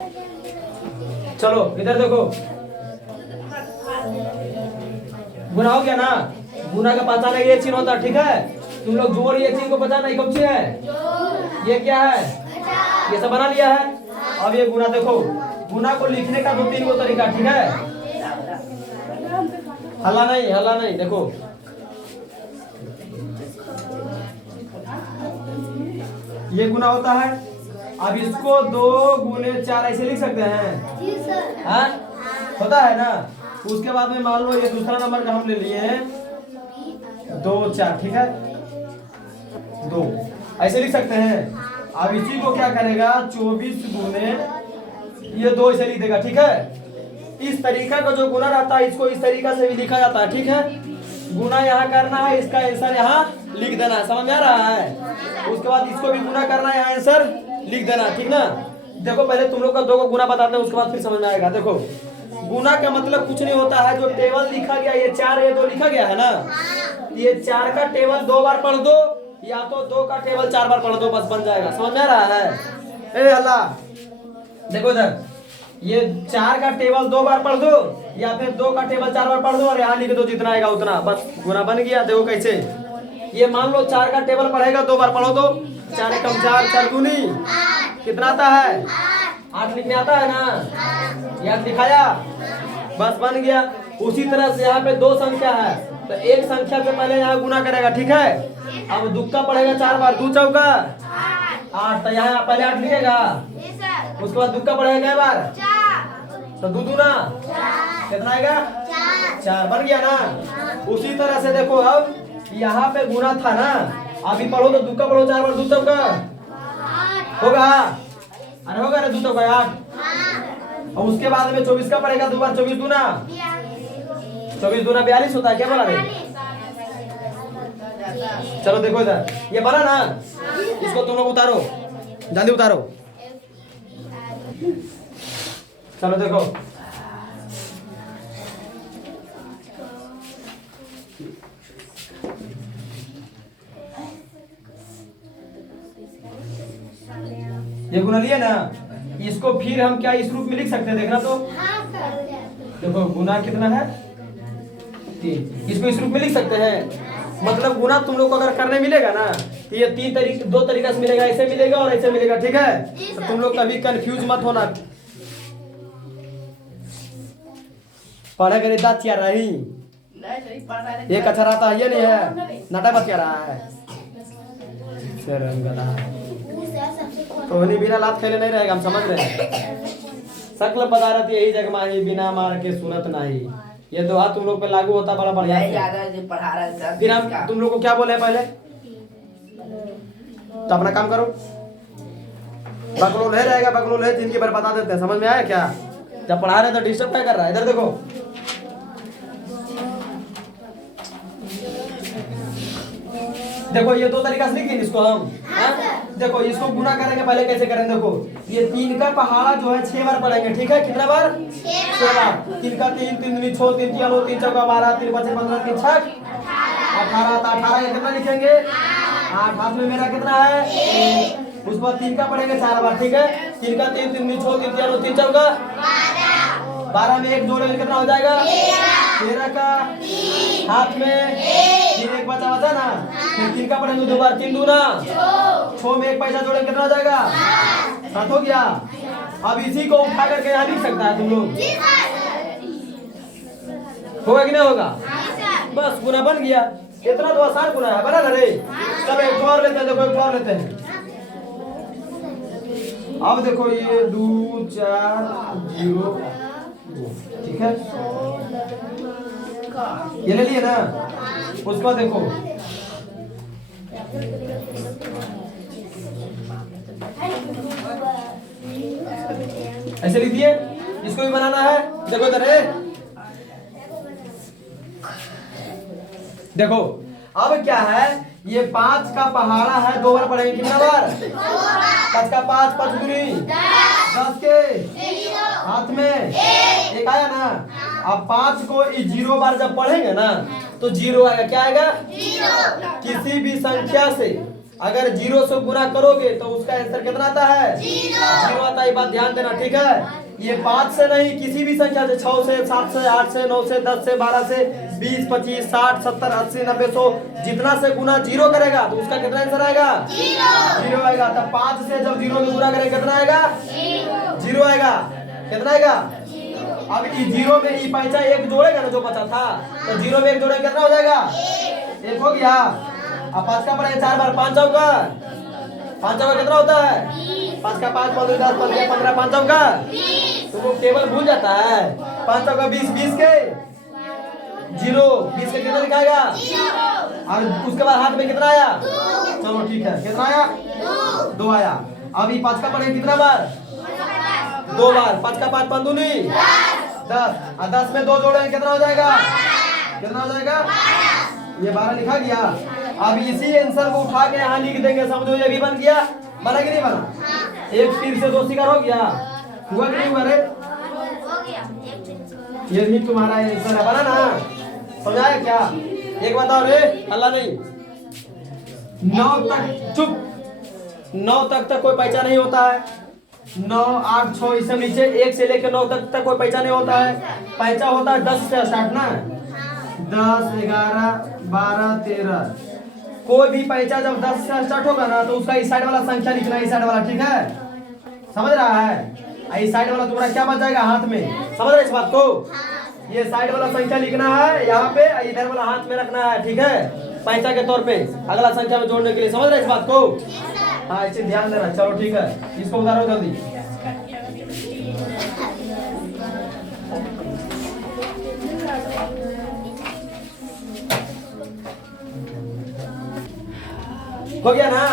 चलो इधर देखो, गुना हो गया ना। गुना का पहचान ये चिन्ह होता है, ठीक है। तुम लोग जोड़ ये चिन्ह को पहचाना कौन सी है, ये क्या है, ये सब बना लिया है। अब ये गुना देखो, गुना को लिखने का 2-3 गो तरीका, ठीक है। हल्ला नहीं देखो, ये गुना होता है। अब इसको 2 गुने 4 ऐसे लिख सकते हैं, हाँ होता है ना। उसके बाद में मान लो ये दूसरा नंबर का हम ले लिए हैं 2 4, ठीक है, 2 ऐसे लिख सकते हैं। अब इसी को क्या करेगा, 24 गुने ये 2 ऐसे लिख देगा, ठीक है। इस तरीका का जो गुना रहता है इसको इस तरीका से भी लिखा जाता है, ठीक है। गुना यहाँ करना है, इसका आंसर यहाँ लिख देना, समझ में आ रहा है। उसके बाद इसको भी गुना करना है, आंसर लिख देना, ठीक ना। देखो पहले तुम लोग का 2 को गुना बताते हैं, उसके बाद फिर समझ में आएगा। देखो गुना का मतलब कुछ नहीं होता है, जो टेबल लिखा गया, ये 4 ये 2 लिखा गया है ना, ये 4 का टेबल 2 बार पढ़ दो, या तो 2 का टेबल 4 बार पढ़ दो, बस बन जाएगा। समझ में आ रहा है। ए अल्लाह, देखो इधर, ये 4 का टेबल 2 बार पढ़ दो, या फिर 2 का टेबल 4 बार पढ़ दो और यहाँ लिख दो जितना आएगा उतना, बस गुना बन गया। देखो कैसे, ये मान लो 4 का टेबल पढ़ेगा 2 बार पढ़ो तो 4 एकम 4, 4 दूनी कितना आता है, 8 लिखने आता है ना, याद दिखाया, बस बन गया। उसी तरह से यहाँ पे 2 संख्या है, तो एक संख्या से पहले यहाँ गुना करेगा, ठीक है। अब दुक्का पढ़ेगा 4 बार, 2 चौका 8, तो यहाँ पहले 8 लिखेगा, उसके बाद दुक्का पढ़ेगा क्या बार, तो 2 दूना कितना आएगा, 4 बन गया ना। उसी तरह से देखो, अब यहाँ पे गुना था ना, अभी पढ़ो तो दुक्का पढ़ो 4 बार, 2 चौका होगा, अरे होगा ना, 2 चौका 8। और उसके बाद में 24 का पढ़ेगा 2 बार, 24 दूना 42 होता है, क्या बोला रे। चलो देखो इधर, ये बना ना, इसको तुम लोग उतारो, जल्दी उतारो। चलो देखो, ये गुना लिया ना, इसको फिर हम क्या इस रूप में लिख सकते हैं, देखना तो। देखो गुना कितना है, 3, इसको इस रूप में लिख सकते हैं। मतलब गुना तुम लोग को अगर करने मिलेगा ना, तो ये 2 तरीका से मिलेगा, ऐसे मिलेगा और ऐसे मिलेगा, ठीक है। तो तुम लोग कभी कंफ्यूज मत होना। पढ़ा करे दांत क्या रही, एक अच्छा रहता है, ये नहीं है, नाटा बत क्या रहा है, तो बिना लात खेले नहीं रहेगा, हम समझ रहे हैं। सकल पदार्थ यही जग माही, बिना मार के सुनत नहीं। ये दोहा तुम लोग पे लागू होता बड़ा बढ़िया है। फिर हम तुम लोग को क्या बोले पहले, तो अपना काम करो। बकलोल है रहेगा, बकलोल है जिनकी बार बता देते हैं, समझ में आया क्या। जब पढ़ा रहे तो डिस्टर्ब क्या कर रहा है, इधर देखो। देखो ये 2 तरीका से लिखेंगे इसको हम, देखो इसको गुना करेंगे, पहले कैसे करेंगे, देखो ये 3 का पहाड़ा जो है 6 बार पढ़ेंगे, ठीक है। कितना बार, 6 बार। 3 का 3, 3 दूनी 6, 3 तिया 9, 3 चौका 12, 3 5 15, 3 6 18, तो 18 ये कितना लिखेंगे, 8, हाथ में मेरा कितना है 1। उसके बाद 3 का पढ़ेंगे 4 बार, ठीक है। 3 का 3, 3 दूनी 6, 3 तिया 9, 3 चौका 12 में 1 जोड़ेंगे कितना हो जाएगा, 13 का हाथ में 3 एक बचा ना, फिर 3 का पढ़ेंगे 2 बार, 3 दूना 6 में 1 पैसा जोड़ेंगे कितना हो जाएगा, 7 हो गया। अब इसी को उठा करके यहाँ लिख सकता है तुम लोग, होगा कि नहीं होगा, बस गुना बन गया। इतना तो आसान गुना है, बना ना रे। सब एक और लेते हैं, देखो एक और लेते हैं। अब देखो ये 2 4 0, ठीक है, ये ले लिए ना। उसका देखो ऐसे लिख दिए, इसको भी बनाना है। देखो इधर है, देखो अब क्या है, ये 5 का पहाड़ा है, 2 बार पढ़ेंगे, कितना बार, 5 का 5, 5 दूनी 10 के हाथ में 1 आया ना। अब 5 को 0 बार जब पढ़ेंगे ना, तो 0 आएगा, क्या आएगा, 0। किसी भी संख्या से अगर 0 से गुना करोगे तो उसका आंसर कितना आता है? 0 आता है। ये बात ध्यान देना, ठीक है। ये 5 से नहीं, किसी भी संख्या से, 6 से, 7 से, 8 से, 9 से, 10 से, 12 से, 20, 25, 60, 70, 80, 90, 100 जितना से गुना 0 करेगा तो उसका कितना आंसर आएगा? 0 आएगा। तब 5 से जब 0 में गुना करेगा कितना आएगा? 0 आएगा। कितना आएगा? अब इस 0 में ये पैसा 1 जोड़ेगा ना जो बचा था, तो 0 में 1 जोड़ेगा कितना हो जाएगा? 1 हो गया। अब 5 का पड़ेगा 4 बार, 5 चौका 5 चौका कितना होता है? 5 का 5, 15, 10, 15, 5 चौका। तो वो टेबल भूल जाता है। 5 चौका 20, 20 के 0, 20 के कितना लिखाएगा? और उसके बाद हाथ में कितना आया? चलो ठीक है, कितना आया? 2 आया। अब ये 5 का पड़ेगा कितना बार? 2 बार। 5 का 5, 5 दूनी 10, और 10 में 2 जोड़ेंगे कितना हो जाएगा? कितना हो जाएगा? ये 12 लिखा गया। अब इसी आंसर को उठा के यहाँ लिख देंगे, समझो ये भी बन गया। बना कि नहीं बना? एक तीर से 2 शिकार हो गया। हुआ कि नहीं हुआ रे? ये भी तुम्हारा आंसर है, बना ना? समझाया क्या? एक बताओ रे, अल्लाह नहीं। 9 तक चुप, 9 तक कोई पैसा नहीं होता है। 9, 8, 6 इससे नीचे 1 से लेकर 9 तक कोई पैसा नहीं होता है। पैसा होता है 10 से स्टार्ट ना, 10, 11, 12, 13। कोई भी पैसा जब 10 से स्टार्ट होगा ना तो उसका इस साइड वाला संख्या लिखना है, इस साइड वाला, ठीक है? समझ रहा है? इस साइड वाला तुम्हारा क्या बच जाएगा? हाथ में। समझ रहे इस बात को? ये साइड वाला संख्या लिखना है यहाँ पे, इधर वाला हाथ में रखना है, ठीक है? पैसा के तौर पे अगला संख्या में जोड़ने के लिए। समझ रहे इस बात को? हाँ, इसे ध्यान देना। चलो ठीक है, इसको उतारो जल्दी। हो गया ना?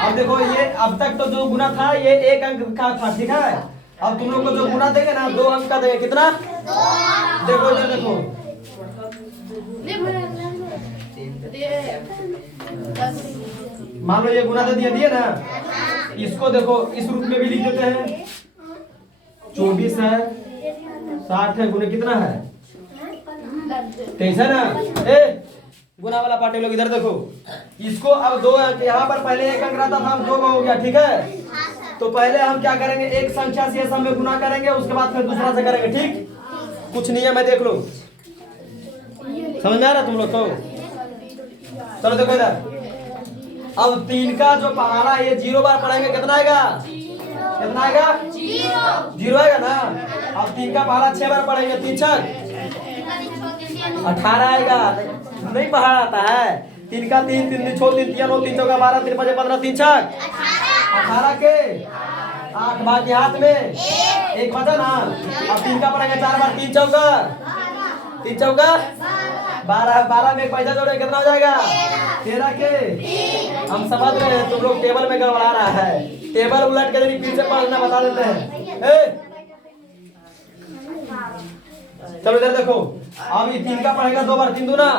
अब देखो, ये अब तक तो जो गुना था ये 1 अंक का था, ठीक है? अब तुम लोग को जो गुना देंगे ना 2 अंक का देंगे। कितना? 2। देखो इधर देखो, मान लो ये गुना दे दिए ना, इसको देखो इस रूप में भी लिख देते हैं। 24 है, 60 है, गुने कितना है? 23 है ना? गुना वाला पार्टी लोग इधर देखो, इसको अब 2 अंक, यहाँ पर पहले 1 अंक रहता था, अब 2 हो गया, ठीक है? तो पहले हम क्या करेंगे? एक संख्या से सब में गुना करेंगे, उसके बाद फिर दूसरा से करेंगे, ठीक? कुछ नियम है, देख लो। समझ में आ रहा तुम लोग को? चलो देखो इधर। अब 3 का जो पहाड़ा ये 0 बार पढ़ेंगे, कितना आएगा? कितना आएगा? 0 आएगा ना? अब 3 का पहाड़ा 6 बार पढ़ेंगे, 3 छक 18 आएगा। नहीं पहाड़ आता है। 3 का 3, 3 2 6, 3 3 9, 3 चौका 12, 3 5 15, 3 छक 18 के 8 बाकी हाथ में 1 बचा ना। अब 3 का पड़ेगा 4 बार, 3 चौका 12, 12 में 1 पैसा जोड़े कितना हो जाएगा? 13 के। हम समझ रहे हैं, तुम लोग टेबल में गड़बड़ा रहा है। टेबल उलट के फिर से पढ़ना बता देते हैं। चलो इधर देखो, अब ये 3 का पड़ेगा 2 बार, 3 दूना,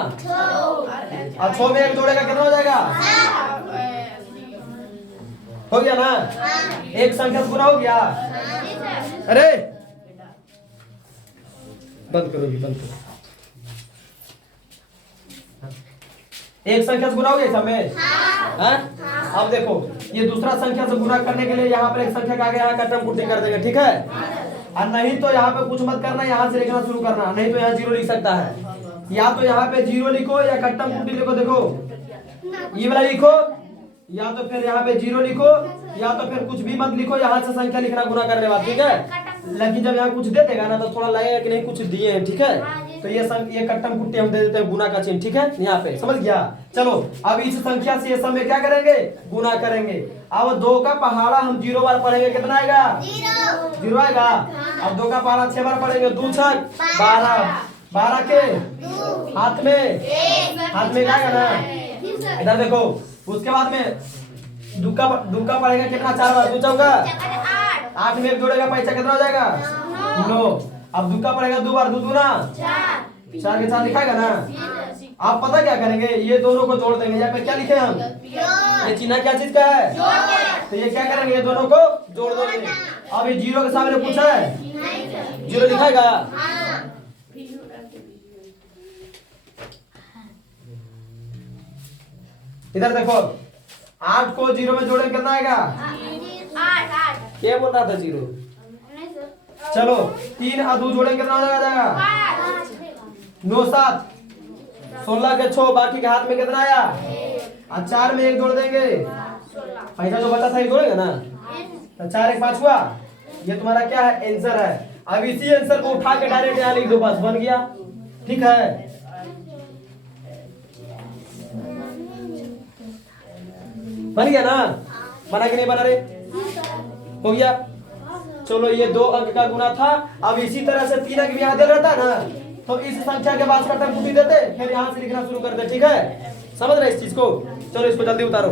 और 6 में 1 जोड़ेगा कितना हो जाएगा? हो गया ना? एक संख्या गुना हो गया। अरे बंद करोगी, बंद करो। एक संख्या से गुना हो गया सब में? हाँ? अब देखो, ये दूसरा संख्या से गुना करने के लिए यहाँ पर एक संख्या का आगे यहाँ कट्टम कुट्टी कर देंगे, ठीक है? और नहीं तो यहाँ पे कुछ मत करना, यहाँ से लिखना शुरू करना, नहीं तो यहाँ 0 लिख सकता है। या तो यहाँ पे 0 लिखो या कट्टम कुट्टी लिखो। देखो ये वाला लिखो, या तो फिर यहाँ पे 0 लिखो, या तो फिर कुछ भी मत लिखो, यहाँ से संख्या लिखना गुना करने वाला, ठीक है? लेकिन जब यहाँ कुछ दे देगा ना तो थोड़ा लगेगा कि नहीं कुछ दिए हैं, ठीक है? तो ये कट्टम कुट्टी हम दे देते हैं गुना का चिन्ह, ठीक है? यहाँ पे समझ गया? चलो अब इस संख्या से ये सब में क्या करेंगे? गुना करेंगे। अब 2 का पहाड़ा हम 0 बार पढ़ेंगे, कितना आएगा? 0 आएगा। अब 2 का पहाड़ा 6 बार पढ़ेंगे, 2 छक 12, 12 के हाथ में क्या आएगा ना? इधर देखो, उसके बाद में 2 का पढ़ेगा कितना? 4 बार, 2 चौका 8 में 1 जोड़ेगा, पैसा कितना हो जाएगा? 9। अब 2 का पड़ेगा 2 बार, 2 दूना 4 के 4 लिखाएगा ना? आप पता क्या करेंगे? ये दोनों को जोड़ देंगे। यहाँ पे क्या लिखे हम? ये चिन्ह क्या चीज का है? तो ये क्या करेंगे? ये दोनों को जोड़ देंगे। अब ये 0 के सामने पूछा है, 0 लिखाएगा। इधर देखो, 8 को 0 में जोड़े कितना आएगा? 8 क्या बोल रहा था 0? चलो 3 और 2 जोड़े कितना हो जाएगा? 9 7 16 के 6, बाकी के हाथ में कितना आया? और 4 में 1 जोड़ देंगे, पैसा जो बचा था ये जोड़ेगा ना, तो 4 1 5 हुआ। ये तुम्हारा क्या है? आंसर है। अब इसी आंसर को उठा के डायरेक्ट यहाँ लिख दो, बस बन गया। ठीक है, बन गया ना? बना कि नहीं बना रे? हो गया। चलो ये 2 अंक का गुना था। अब इसी तरह से 3 अंक भी यहाँ दे रहता ना, तो इस संख्या के बाद कटम कुटी देते, फिर यहाँ से लिखना शुरू करते। ठीक है, समझ रहे इस चीज को? चलो इसको जल्दी उतारो।